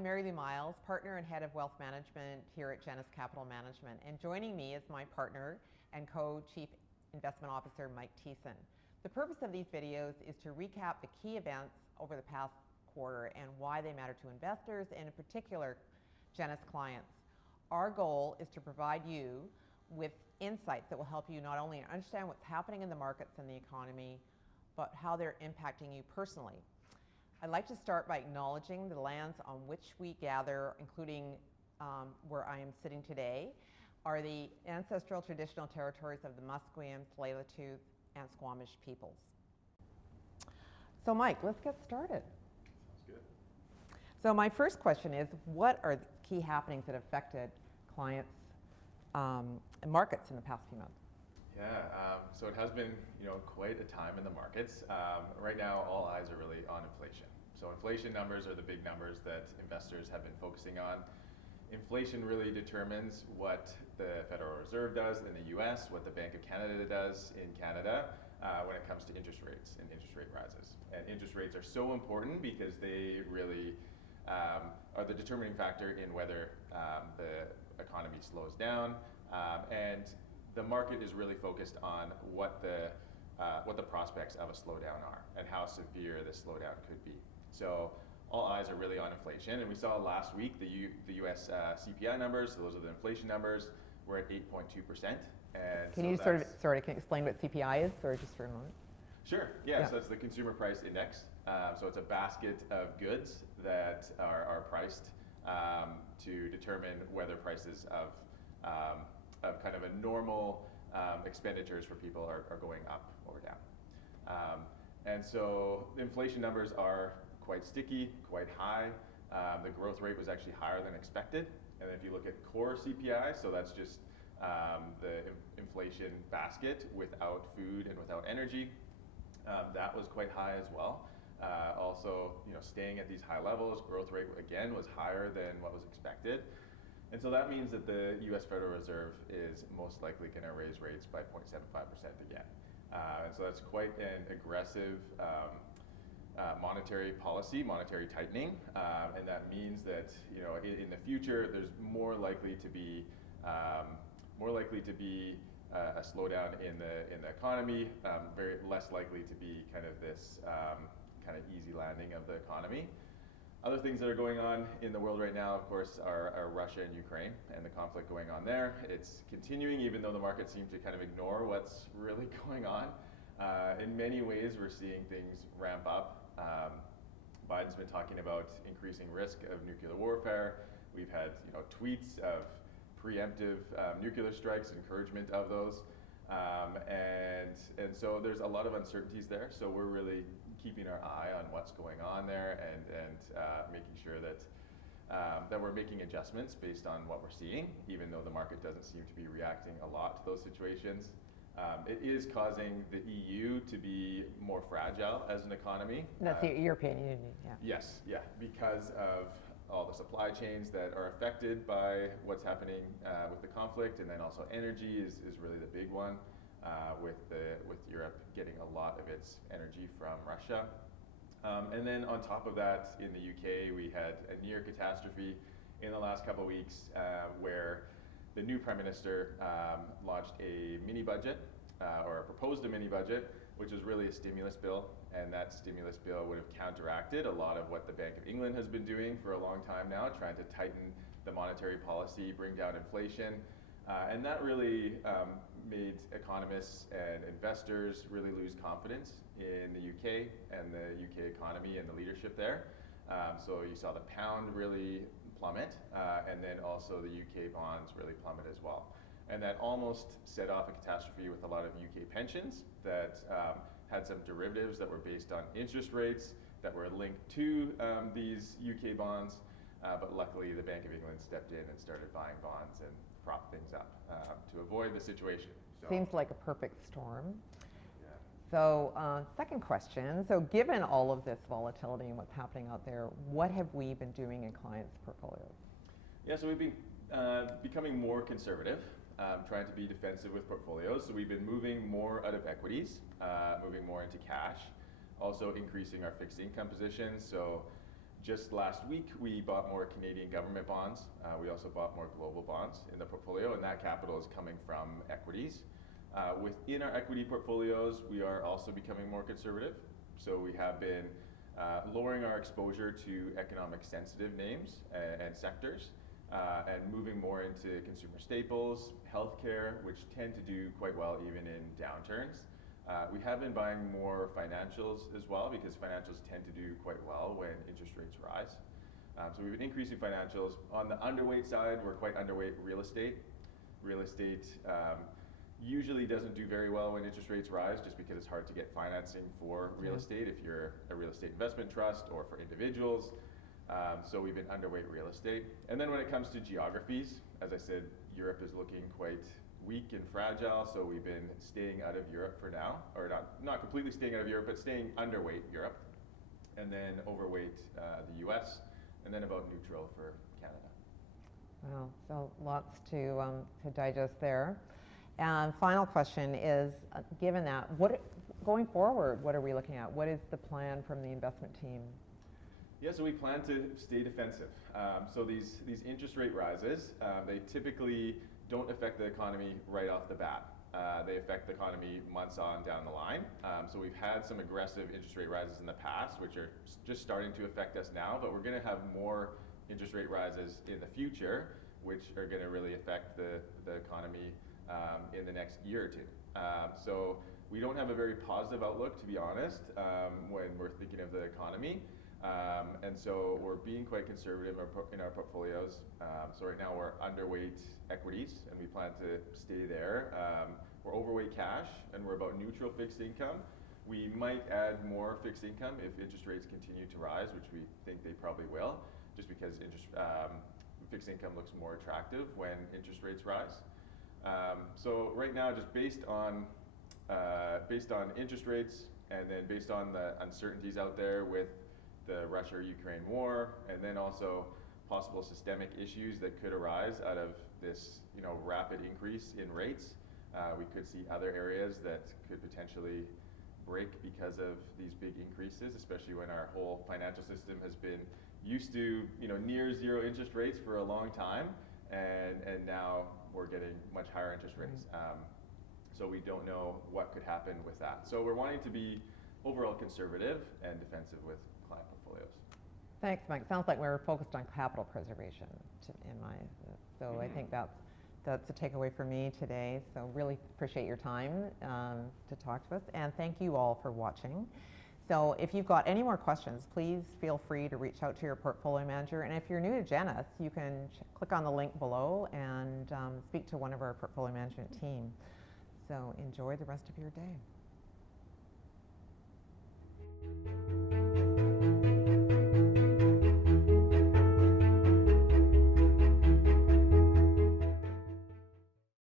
I'm Mary Lou Miles, partner and head of wealth management here at Genus Capital Management. And joining me is my partner and co-chief investment officer, Mike Thiessen. The purpose of these videos is to recap the key events over the past quarter and why they matter to investors and in particular Genus clients. Our goal is to provide you with insights that will help you not only understand what's happening in the markets and the economy, but how they're impacting you personally. I'd like to start by acknowledging the lands on which we gather, including where I am sitting today, are the ancestral traditional territories of the Musqueam, Tsleil-Waututh, and Squamish peoples. So Mike, let's get started. Sounds good. So my first question is, what are the key happenings that affected clients and markets in the past few months? Yeah, so it has been, quite a time in the markets. Right now, all eyes are really on inflation. So inflation numbers are the big numbers that investors have been focusing on. Inflation really determines what the Federal Reserve does in the US, what the Bank of Canada does in Canada when it comes to interest rates and interest rate rises. And interest rates are so important because they really are the determining factor in whether the economy slows down, and the market is really focused on what the prospects of a slowdown are and how severe this slowdown could be. So all eyes are really on inflation, and we saw last week the US CPI numbers, so those are the inflation numbers, were at 8.2%. And can you can you explain what CPI is, or just for a moment? Sure, yeah. So it's the Consumer Price Index. So it's a basket of goods that are priced to determine whether prices of kind of a normal expenditures for people are going up or down. And so the inflation numbers are quite sticky, quite high. The growth rate was actually higher than expected. And if you look at core CPI, so that's just the inflation basket without food and without energy, that was quite high as well. Also, staying at these high levels, growth rate again was higher than what was expected. And so that means that the US Federal Reserve is most likely going to raise rates by 0.75% again. And so that's quite an aggressive monetary policy, monetary tightening. And that means that in the future there's more likely to be a slowdown in the economy, very less likely to be kind of this kind of easy landing of the economy. Other things that are going on in the world right now, of course, are Russia and Ukraine and the conflict going on there. It's continuing, even though the markets seem to kind of ignore what's really going on. In many ways, we're seeing things ramp up. Biden's been talking about increasing risk of nuclear warfare. We've had tweets of preemptive nuclear strikes, encouragement of those. And so there's a lot of uncertainties there. So we're really keeping our eye on what's going on there and making sure that we're making adjustments based on what we're seeing, even though the market doesn't seem to be reacting a lot to those situations. It is causing the EU to be more fragile as an economy. That's the European Union, yeah. Yes, yeah, because of all the supply chains that are affected by what's happening with the conflict, and then also energy is really the big one, with Europe getting a lot of its energy from Russia. And then on top of that, in the UK, we had a near catastrophe in the last couple of weeks where the new Prime Minister launched a mini budget, or proposed a mini budget, which was really a stimulus bill, and that stimulus bill would have counteracted a lot of what the Bank of England has been doing for a long time now, trying to tighten the monetary policy, bring down inflation, and that really made economists and investors really lose confidence in the UK and the UK economy and the leadership there. So you saw the pound really plummet, and then also the UK bonds really plummet as well. And that almost set off a catastrophe with a lot of UK pensions that had some derivatives that were based on interest rates that were linked to these UK bonds. But luckily, the Bank of England stepped in and started buying bonds and propped things up to avoid the situation. So, seems like a perfect storm. Yeah. So second question, so given all of this volatility and what's happening out there, what have we been doing in clients' portfolios? Yeah, so we've been becoming more conservative, trying to be defensive with portfolios. So we've been moving more out of equities, moving more into cash, also increasing our fixed income positions. So Just last week, we bought more Canadian government bonds. We also bought more global bonds in the portfolio, and that capital is coming from equities. Within our equity portfolios, we are also becoming more conservative. So we have been lowering our exposure to economic sensitive names and sectors, and moving more into consumer staples, healthcare, which tend to do quite well even in downturns. We have been buying more financials as well, because financials tend to do quite well when interest rates rise. So we've been increasing financials. On the underweight side, we're quite underweight real estate. Real estate usually doesn't do very well when interest rates rise, just because it's hard to get financing for real estate if you're a real estate investment trust or for individuals. So we've been underweight real estate. And then when it comes to geographies, as I said, Europe is looking quite weak and fragile, so we've been staying out of Europe for now, or not completely staying out of Europe, but staying underweight Europe, and then overweight the US, and then about neutral for Canada. Wow, so lots to digest there. And final question is, given that, going forward, what are we looking at? What is the plan from the investment team? Yeah, so we plan to stay defensive. So these interest rate rises, they typically don't affect the economy right off the bat. They affect the economy months on down the line. So we've had some aggressive interest rate rises in the past, which are just starting to affect us now, but we're going to have more interest rate rises in the future, which are going to really affect the economy in the next year or two. So we don't have a very positive outlook, to be honest, when we're thinking of the economy. And so we're being quite conservative in our portfolios. So right now we're underweight equities, and we plan to stay there. We're overweight cash, and we're about neutral fixed income. We might add more fixed income if interest rates continue to rise, which we think they probably will, just because fixed income looks more attractive when interest rates rise. So right now, just based on interest rates, and then based on the uncertainties out there with the Russia-Ukraine war, and then also possible systemic issues that could arise out of this, rapid increase in rates. We could see other areas that could potentially break because of these big increases, especially when our whole financial system has been used to, near zero interest rates for a long time, and now we're getting much higher interest rates. So we don't know what could happen with that. So we're wanting to be overall conservative and defensive with client portfolios. Thanks, Mike. Sounds like we're focused on capital preservation I think that's a takeaway for me today. So really appreciate your time to talk to us, and thank you all for watching. So if you've got any more questions, please feel free to reach out to your portfolio manager. And if you're new to Genus, you can click on the link below and speak to one of our portfolio management team. So enjoy the rest of your day.